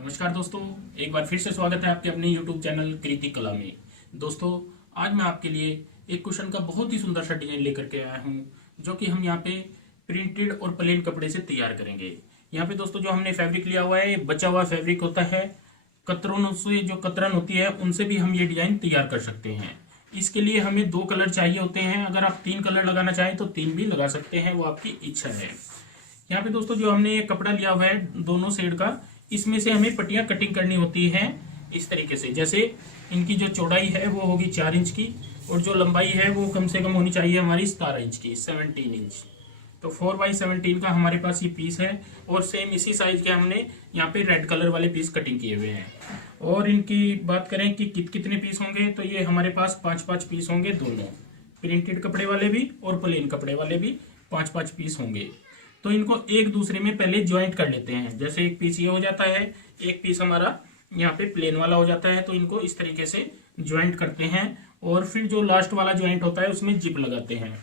नमस्कार दोस्तों, एक बार फिर से स्वागत है आपके अपने YouTube चैनल कृति कला में। दोस्तों, आज मैं आपके लिए एक कुशन का बहुत ही सुंदर सा डिजाइन लेकर के आया हूँ, जो कि हम यहाँ पे प्रिंटेड और प्लेन कपड़े से तैयार करेंगे। यहाँ पे दोस्तों जो हमने फैब्रिक लिया हुआ है, ये बचा हुआ फैब्रिक होता है। कतरनों से जो कतरन होती है उनसे भी हम ये डिजाइन तैयार कर सकते हैं। इसके लिए हमें 2 कलर चाहिए होते हैं। अगर आप 3 कलर लगाना चाहें तो 3 भी लगा सकते हैं, वो आपकी इच्छा है। यहाँ पे दोस्तों जो हमने ये कपड़ा लिया हुआ है दोनों साइड का, इसमें से हमें पट्टियां कटिंग करनी होती है इस तरीके से। जैसे इनकी जो चौड़ाई है वो होगी 4 इंच की, और जो लंबाई है वो कम से कम होनी चाहिए हमारी 17 इंच की, 17 इंच। तो 4x17 का हमारे पास ये पीस है, और सेम इसी साइज के हमने यहाँ पे रेड कलर वाले पीस कटिंग किए हुए हैं। और इनकी बात करें कि कितने पीस होंगे, तो ये हमारे पास 5-5 पीस होंगे, दोनों प्रिंटेड कपड़े वाले भी और प्लेन कपड़े वाले भी 5-5 पीस होंगे। तो इनको एक दूसरे में पहले ज्वाइंट कर लेते हैं। जैसे एक पीस ये हो जाता है, एक पीस हमारा यहाँ पे प्लेन वाला हो जाता है, तो इनको इस तरीके से ज्वाइंट करते हैं। और फिर जो लास्ट वाला ज्वाइंट होता है उसमें जिप लगाते हैं।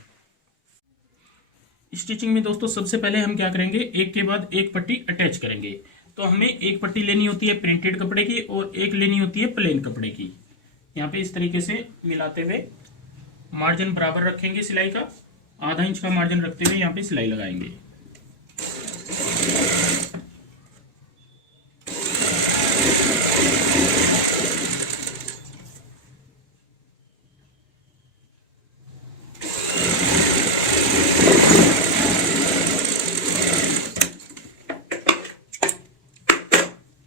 स्टिचिंग में दोस्तों सबसे पहले हम क्या करेंगे, एक के बाद एक पट्टी अटैच करेंगे। तो हमें एक पट्टी लेनी होती है प्रिंटेड कपड़े की और एक लेनी होती है प्लेन कपड़े की। यहाँ पे इस तरीके से मिलाते हुए मार्जिन बराबर रखेंगे, सिलाई का आधा इंच का मार्जिन रखते हुए यहाँ पे सिलाई लगाएंगे।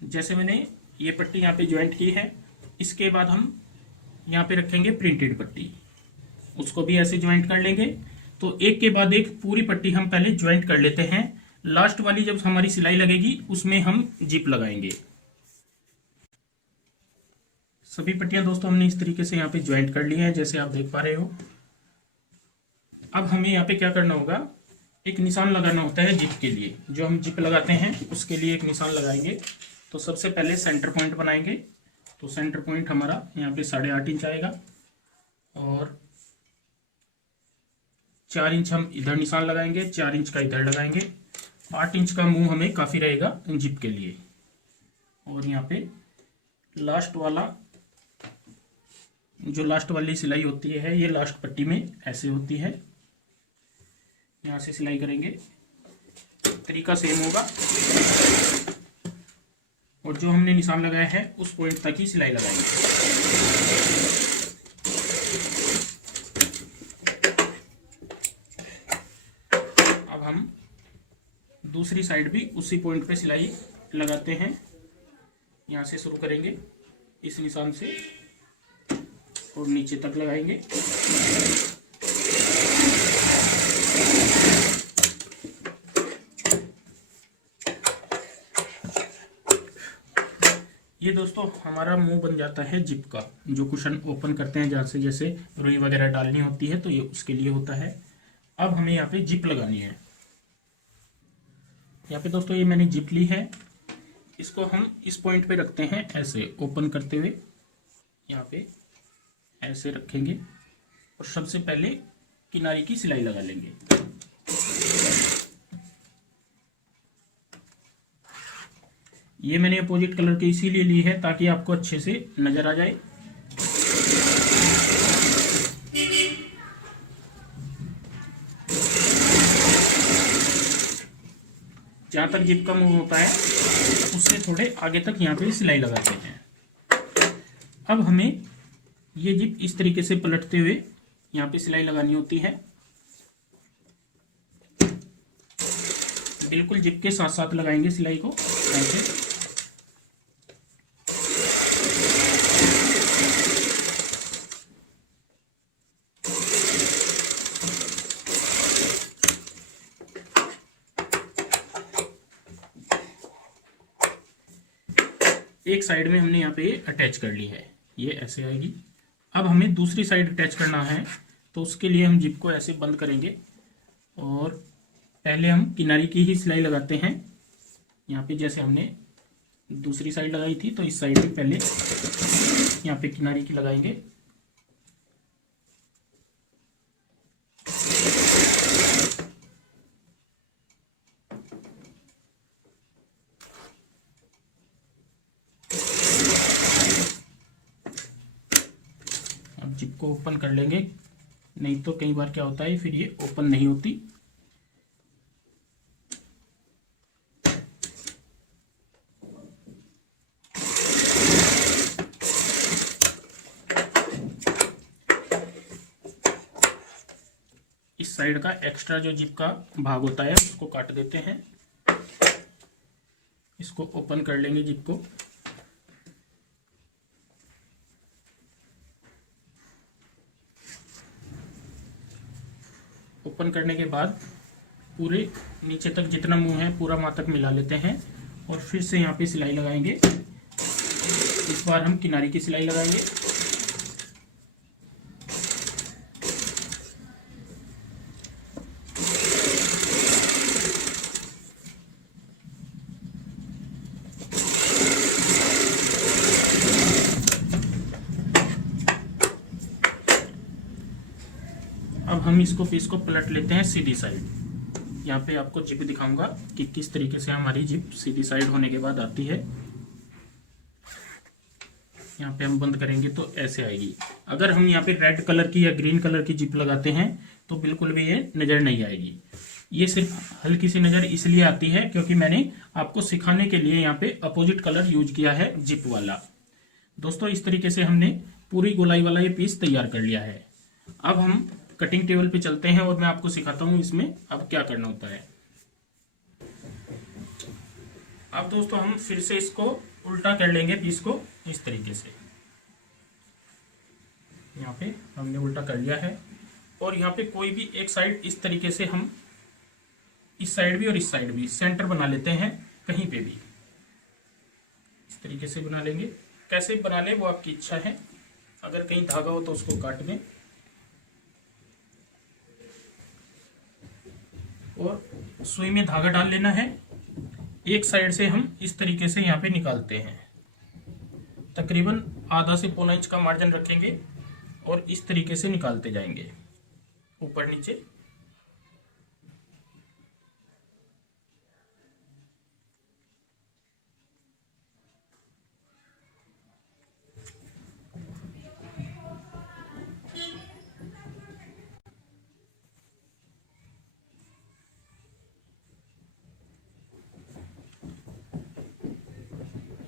जैसे मैंने ये पट्टी यहाँ पे ज्वाइंट की है, इसके बाद हम यहाँ पे रखेंगे प्रिंटेड पट्टी, उसको भी ऐसे ज्वाइंट कर लेंगे। तो एक के बाद एक पूरी पट्टी हम पहले ज्वाइंट कर लेते हैं। लास्ट वाली जब हमारी सिलाई लगेगी उसमें हम जिप लगाएंगे। सभी पट्टियां दोस्तों हमने इस तरीके से यहाँ पे ज्वाइंट कर ली हैं, जैसे आप देख पा रहे हो। अब हमें यहाँ पे क्या करना होगा, एक निशान लगाना होता है जिप के लिए। जो हम जिप लगाते हैं उसके लिए एक निशान लगाएंगे। तो सबसे पहले सेंटर पॉइंट बनाएंगे। तो सेंटर पॉइंट हमारा यहाँ पे 8.5 इंच आएगा, और 4 इंच हम इधर निशान लगाएंगे, 4 इंच का इधर लगाएंगे। 8 इंच का मुंह हमें काफी रहेगा जिप के लिए। और यहाँ पे लास्ट वाला, जो लास्ट वाली सिलाई होती है ये लास्ट पट्टी में ऐसे होती है। यहाँ से सिलाई करेंगे, तरीका सेम होगा, और जो हमने निशान लगाया है उस पॉइंट तक ही सिलाई लगाएंगे। अब हम दूसरी साइड भी उसी पॉइंट पे सिलाई लगाते हैं। यहाँ से शुरू करेंगे इस निशान से और नीचे तक लगाएंगे। ये दोस्तों हमारा मुंह बन जाता है जिप का। जो कुशन ओपन करते हैं, जहाँ से जैसे रुई वगैरह डालनी होती है तो ये उसके लिए होता है। अब हमें यहाँ पे जिप लगानी है। यहाँ पे दोस्तों ये मैंने जिप ली है, इसको हम इस पॉइंट पे रखते हैं ऐसे ओपन करते हुए। यहाँ पे ऐसे रखेंगे और सबसे पहले किनारे की सिलाई लगा लेंगे। ये मैंने अपोजिट कलर की इसीलिए ली है ताकि आपको अच्छे से नजर आ जाए। जहां तक जिप का मुंह होता है उससे थोड़े आगे तक यहाँ पे सिलाई लगाते हैं। अब हमें ये जिप इस तरीके से पलटते हुए यहाँ पे सिलाई लगानी होती है। बिल्कुल जिप के साथ साथ लगाएंगे सिलाई को ऐसे। एक साइड में हमने यहाँ पे अटैच कर ली है, ये ऐसे आएगी। अब हमें दूसरी साइड अटैच करना है, तो उसके लिए हम जिप को ऐसे बंद करेंगे और पहले हम किनारे की ही सिलाई लगाते हैं। यहाँ पे जैसे हमने दूसरी साइड लगाई थी, तो इस साइड पे पहले यहाँ पे किनारे की लगाएंगे। को ओपन कर लेंगे, नहीं तो कई बार क्या होता है फिर ये ओपन नहीं होती। इस साइड का एक्स्ट्रा जो जिप का भाग होता है उसको काट देते हैं। इसको ओपन कर लेंगे जिप को। ओपन करने के बाद पूरे नीचे तक जितना मुंह है पूरा वहां तक मिला लेते हैं और फिर से यहाँ पे सिलाई लगाएंगे। इस बार हम किनारे की सिलाई लगाएंगे। अब हम इसको पीस को पलट लेते हैं सीधी साइड। यहाँ पे आपको जिप दिखाऊंगा कि किस तरीके से हमारी जिप सीधी साइड होने के बाद आती है। यहाँ पे हम बंद करेंगे तो ऐसे आएगी। अगर हम यहाँ पे रेड कलर की या ग्रीन कलर की जिप लगाते हैं तो बिल्कुल भी ये नज़र नहीं आएगी। ये सिर्फ हल्की सी नज़र इसलिए आती है क्योंकि मैंने आपको सिखाने के लिए यहाँ पे अपोजिट कलर यूज किया है जिप वाला। दोस्तों इस तरीके से हमने पूरी गोलाई वाला ये पीस तैयार कर लिया है। अब हम कटिंग टेबल पे चलते हैं और मैं आपको सिखाता हूँ इसमें अब क्या करना होता है। अब दोस्तों हम फिर से इसको उल्टा कर लेंगे पीस को इस तरीके से। यहाँ पे हमने उल्टा कर लिया है और यहाँ पे कोई भी एक साइड इस तरीके से हम इस साइड भी और इस साइड भी सेंटर बना लेते हैं। कहीं पे भी इस तरीके से बना लेंगे। कैसे बना ले वो आपकी इच्छा है। अगर कहीं धागा हो तो उसको काट दें और सुई में धागा डाल लेना है। एक साइड से हम इस तरीके से यहाँ पे निकालते हैं। तकरीबन आधा से पौना इंच का मार्जिन रखेंगे और इस तरीके से निकालते जाएंगे ऊपर नीचे।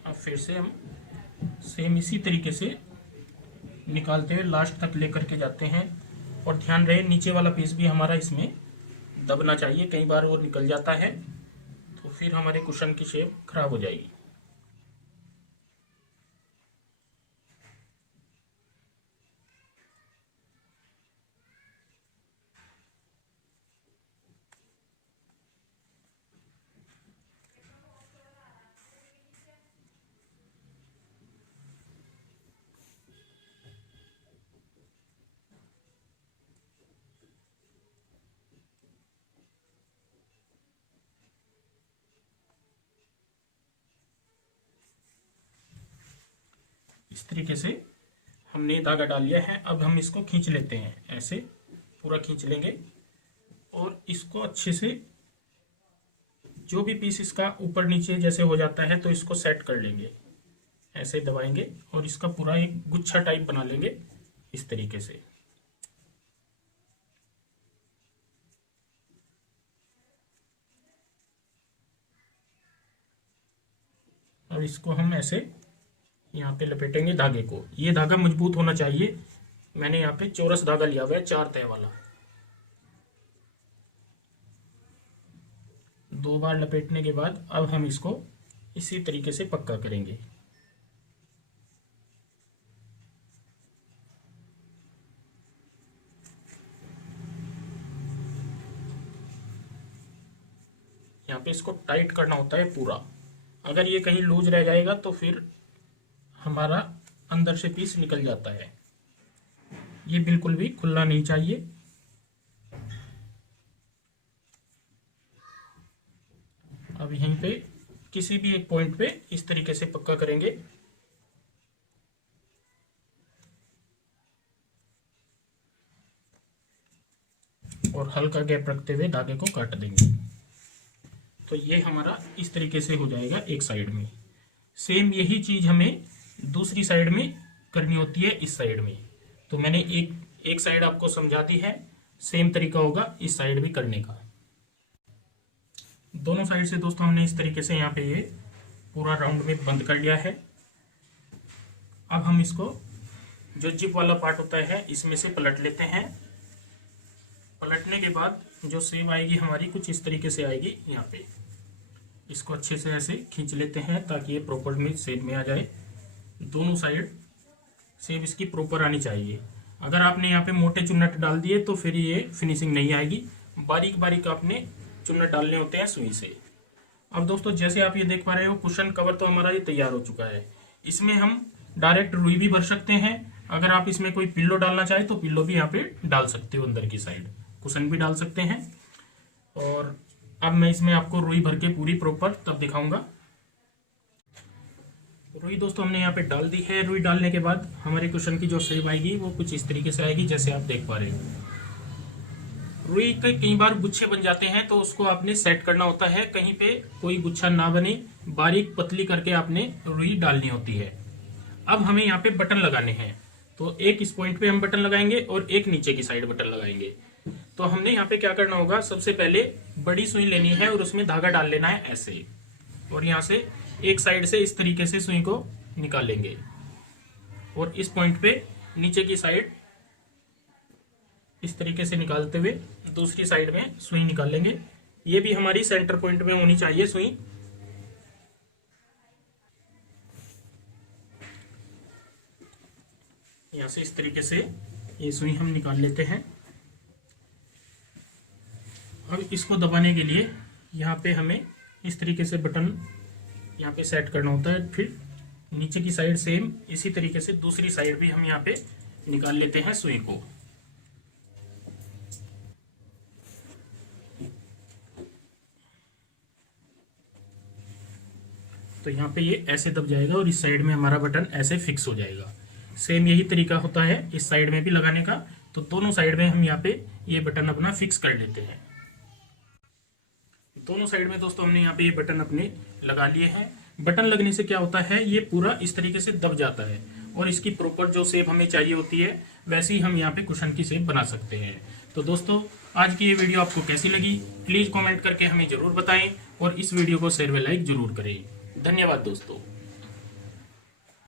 अब फिर से हम सेम इसी तरीके से निकालते हुए लास्ट तक लेकर के जाते हैं और ध्यान रहे नीचे वाला पीस भी हमारा इसमें दबना चाहिए। कई बार वो निकल जाता है तो फिर हमारे कुशन की शेप खराब हो जाएगी। इस तरीके से हमने धागा डाल लिया है। अब हम इसको खींच लेते हैं, ऐसे पूरा खींच लेंगे और इसको अच्छे से जो भी पीस इसका ऊपर नीचे जैसे हो जाता है तो इसको सेट कर लेंगे। ऐसे दबाएंगे और इसका पूरा एक गुच्छा टाइप बना लेंगे इस तरीके से। अब इसको हम ऐसे यहाँ पे लपेटेंगे धागे को। ये धागा मजबूत होना चाहिए। मैंने यहाँ पे चौरस धागा लिया हुआ है 4 तह वाला। 2 बार लपेटने के बाद अब हम इसको इसी तरीके से पक्का करेंगे। यहाँ पे इसको टाइट करना होता है पूरा। अगर ये कहीं लूज रह जाएगा तो फिर हमारा अंदर से पीस निकल जाता है। ये बिल्कुल भी खुलना नहीं चाहिए। अब यहीं पे किसी भी एक पॉइंट पे इस तरीके से पक्का करेंगे। और हल्का गैप रखते हुए धागे को काट देंगे। तो ये हमारा इस तरीके से हो जाएगा एक साइड में। सेम यही चीज हमें दूसरी साइड में करनी होती है इस साइड में। तो मैंने एक साइड आपको समझा दी है, सेम तरीका होगा इस साइड भी करने का। दोनों साइड से दोस्तों हमने इस तरीके से यहाँ पे ये पूरा राउंड में बंद कर लिया है। अब हम इसको जो जिप वाला पार्ट होता है इसमें से पलट लेते हैं। पलटने के बाद जो सेब आएगी हमारी कुछ इस तरीके से आएगी यहाँ पे। इसको अच्छे से ऐसे खींच लेते हैं ताकि ये प्रॉपर में सेब में आ जाए। दोनों साइड सेब इसकी प्रॉपर आनी चाहिए। अगर आपने यहाँ पे मोटे चुन्नट डाल दिए तो फिर ये फिनिशिंग नहीं आएगी। बारीक बारीक आपने चुन्नट डालने होते हैं सुई से। अब दोस्तों जैसे आप ये देख पा रहे हो, कुशन कवर तो हमारा ये तैयार हो चुका है। इसमें हम डायरेक्ट रुई भी भर सकते हैं। अगर आप इसमें कोई पिल्लो डालना चाहे तो पिल्लो भी यहाँ पे डाल सकते हो, अंदर की साइड कुशन भी डाल सकते हैं। और अब मैं इसमें आपको रुई भर के पूरी प्रॉपर तब दिखाऊंगा। रुई दोस्तों हमने यहाँ पे डाल दी है। रुई डालने के बाद हमारे कुशन की जो शेप आएगी वो कुछ इस तरीके से आएगी जैसे आप देख पा रहे हो। रुई के कई बार गुच्छे बन जाते हैं तो उसको आपने सेट करना होता है, कहीं पे कोई गुच्छा ना बने, बारीक पतली करके आपने रुई डालनी होती है। अब हमें यहाँ पे बटन लगाने हैं, तो एक इस पॉइंट पे हम बटन लगाएंगे और एक नीचे की साइड बटन लगाएंगे। तो हमने यहाँ पे क्या करना होगा, सबसे पहले बड़ी सुई लेनी है और उसमें धागा डाल लेना है ऐसे, और यहाँ से एक साइड से इस तरीके से सुई को निकालेंगे और इस पॉइंट पे नीचे की साइड इस तरीके से निकालते हुए दूसरी साइड में सुई निकाल लेंगे। ये भी हमारी सेंटर पॉइंट में होनी चाहिए सुई। यहाँ से इस तरीके से ये सुई हम निकाल लेते हैं। अब इसको दबाने के लिए यहाँ पे हमें इस तरीके से बटन यहाँ पे सेट करना होता है। फिर नीचे की साइड सेम इसी तरीके से दूसरी साइड भी हम यहाँ पे निकाल लेते हैं सुई को। तो यहाँ पे ये ऐसे दब जाएगा और इस साइड में हमारा बटन ऐसे फिक्स हो जाएगा। सेम यही तरीका होता है इस साइड में भी लगाने का। तो दोनों साइड में हम यहाँ पे ये बटन अपना फिक्स कर लेते हैं। दोनों साइड में दोस्तों हमने यहाँ पे ये बटन अपने लगा लिए हैं। बटन लगने से क्या होता है, ये पूरा इस तरीके से दब जाता है और इसकी प्रॉपर जो शेप हमें चाहिए होती है वैसे ही हम यहाँ पे कुशन की शेप बना सकते हैं। तो दोस्तों आज की ये वीडियो आपको कैसी लगी प्लीज कमेंट करके हमें जरूर बताएं और इस वीडियो को शेयर व लाइक जरूर करें। धन्यवाद दोस्तों।